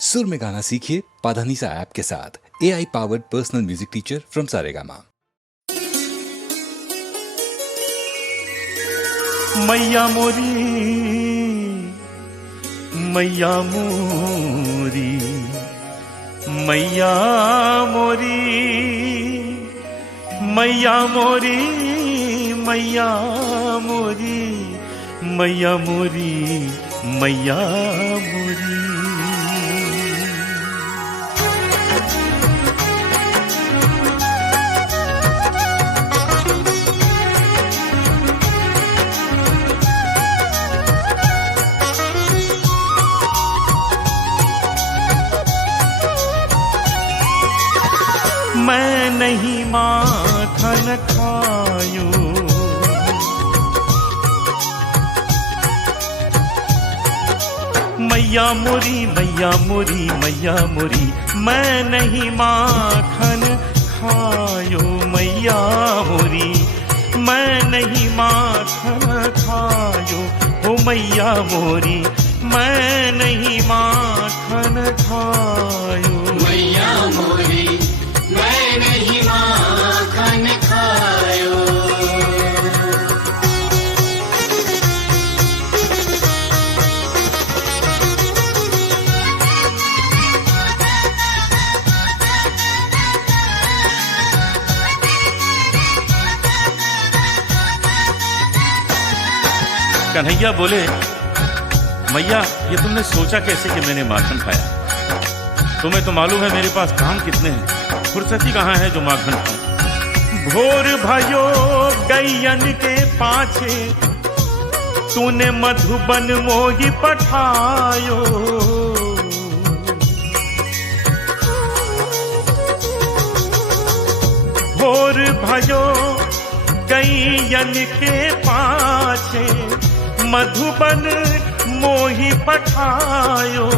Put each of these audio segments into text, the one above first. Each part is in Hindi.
सुर में गाना सीखिए पाधानीसा ऐप के साथ। AI powered personal music teacher from Saregama. मैया मोरी, मैया मोरी, मैया मोरी, मैया मोरी, मैया मोरी, मैया मोरी, मैया मोरी। मैं नहीं माखन खायो, मैया मोरी, मैया मोरी, मैया मोरी, मैं नहीं माखन खायो, मैया मोरी, मैं नहीं माखन खायो, ओ मैया मोरी, मैं नहीं माखन खायो, मैया मोरी, मैं नहीं माखन खायो। कन्हैया बोले, मैया ये तुमने सोचा कैसे कि मैंने माखन खाया? तुम्हें तो मालूम है मेरे पास काम कितने हैं, फुर्सती कहाँ है जो माखन खाऊं? भोर भयो गैयन के पाछे, तूने मधुबन मोही पठायो, भोर भयो गैयन के पाछे, मधुबन मोही पठायो,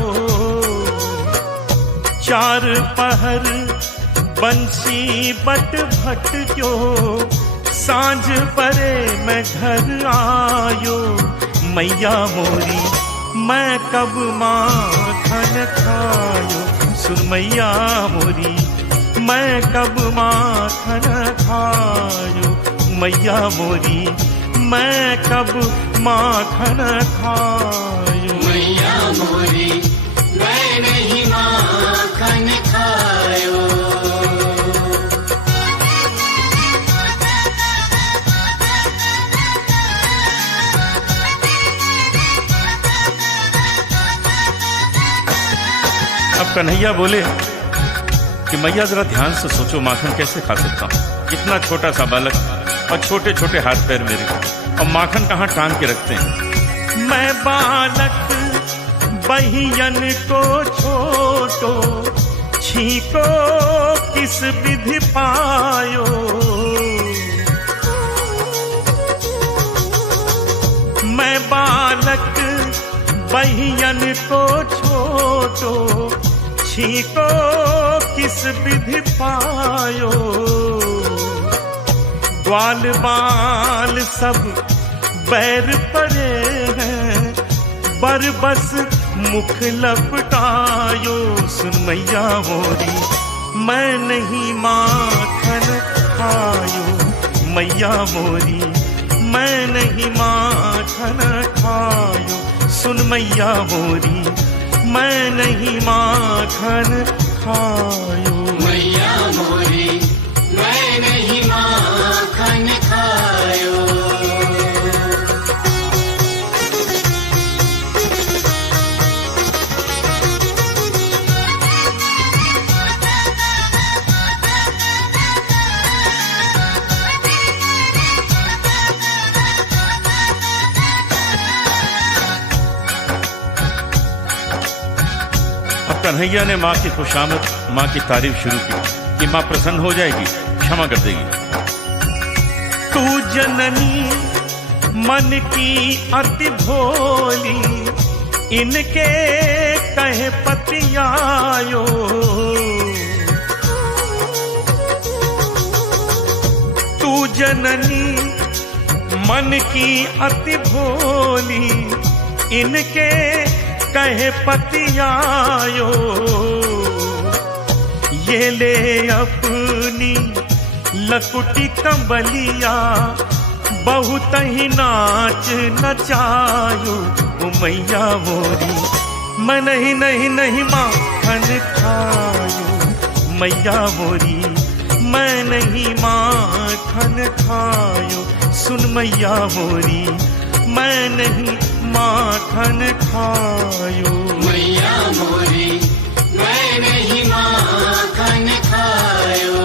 चार पहर बंसी बट भट क्यों, सांझ परे मैं घर आयो, मैया मोरी, मैं कब माखन खायो, सुन मैया मोरी, मैं कब माखन खायो, मैया मोरी, मैं कब माखन खायो, मैया मोरी, मैं नहीं माखन खायो। अब कन्हैया बोले कि मैया जरा ध्यान से सोचो, माखन कैसे खा सकता हूँ? इतना छोटा सा बालक और छोटे छोटे हाथ पैर मेरे, और माखन कहाँ टांग के रखते हैं? मैं बालक बहियन को छोटो, छीको किस विधि पायो, मैं बालक बहियन को छोटो, छीको किस विधि पायो, ग्वाल बाल सब बैर पड़े हैं, बरबस मुख लपटायो, सुन मैया मोरी, मैं नहीं माखन खायो, मैया मोरी, मैं नहीं माखन खायो, सुन मैया मोरी, मैं नहीं माखन खायो, मैया मोरी, मैं नहीं माखन खायो। कन्हैया ने माँ की खुशामद, माँ की तारीफ शुरू की कि माँ प्रसन्न हो जाएगी, क्षमा कर देगी। तू जननी मन की अति भोली, इनके कहे पतियायो, तू जननी मन की अति भोली, इनके कहे पतियायो, ले अपनी लकुटी कंबलिया, बहुत ही नाच नचायो ओ मैया मोरी। मैं नहीं नहीं नहीं माखन खायो मैया मोरी, मैं नहीं माखन खायो। सुन मैया मोरी, मैं नहीं माखन खायो। मैया मोरी मैं नहीं माखन खायो।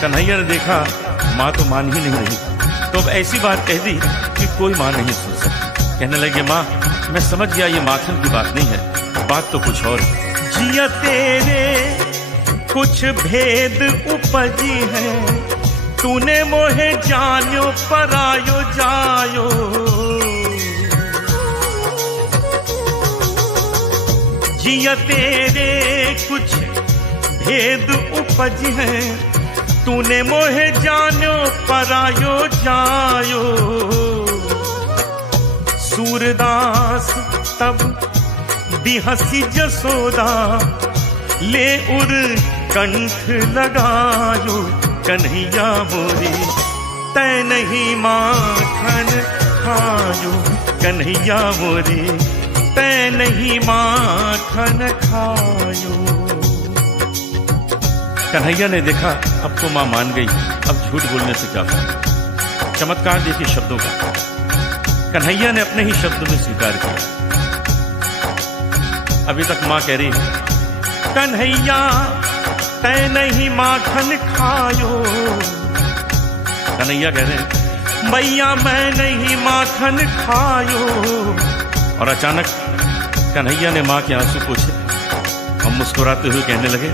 कन्हैया ने देखा माँ तो मान ही नहीं रही, तो अब ऐसी बात कह दी कि कोई माँ नहीं सुन सकती। कहने लगे माँ मैं समझ गया ये माखन की बात नहीं है, बात तो कुछ और। जिया तेरे कुछ भेद उपजी है, तूने मोहे जानो परायो जायो। जिया तेरे कुछ भेद उपज है, तूने मोहे जानो परायो जायो। सूरदास तब बिहसी जसोदा, ले उर कंठ लगायो। कन्हैया मोरी तै नहीं माखन खायो, कन्हैया मोरी तै नहीं माखन खायो। कन्हैया ने देखा अब तो माँ मान गई, अब झूठ बोलने से क्या फायदा। चमत्कार देखिए शब्दों का, कन्हैया ने अपने ही शब्द में स्वीकार किया। अभी तक माँ कह रही है कन्हैया तै नहीं माखन खायो, कन्हैया कह रहे हैं मैया मैं नहीं माखन खायो। और अचानक कन्हैया ने माँ के आंसू पोंछे और मुस्कुराते हुए कहने लगे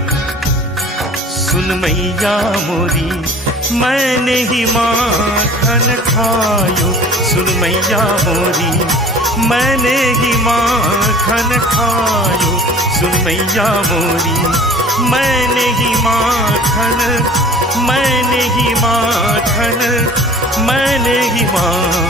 सुन मैया मोरी मैं नहीं माखन खायो। सुन मैया मोरी मैंने ही माखन खायो। सुन मैया मोरी मैंने ही माखन, मैंने ही माखन, मैंने ही माखन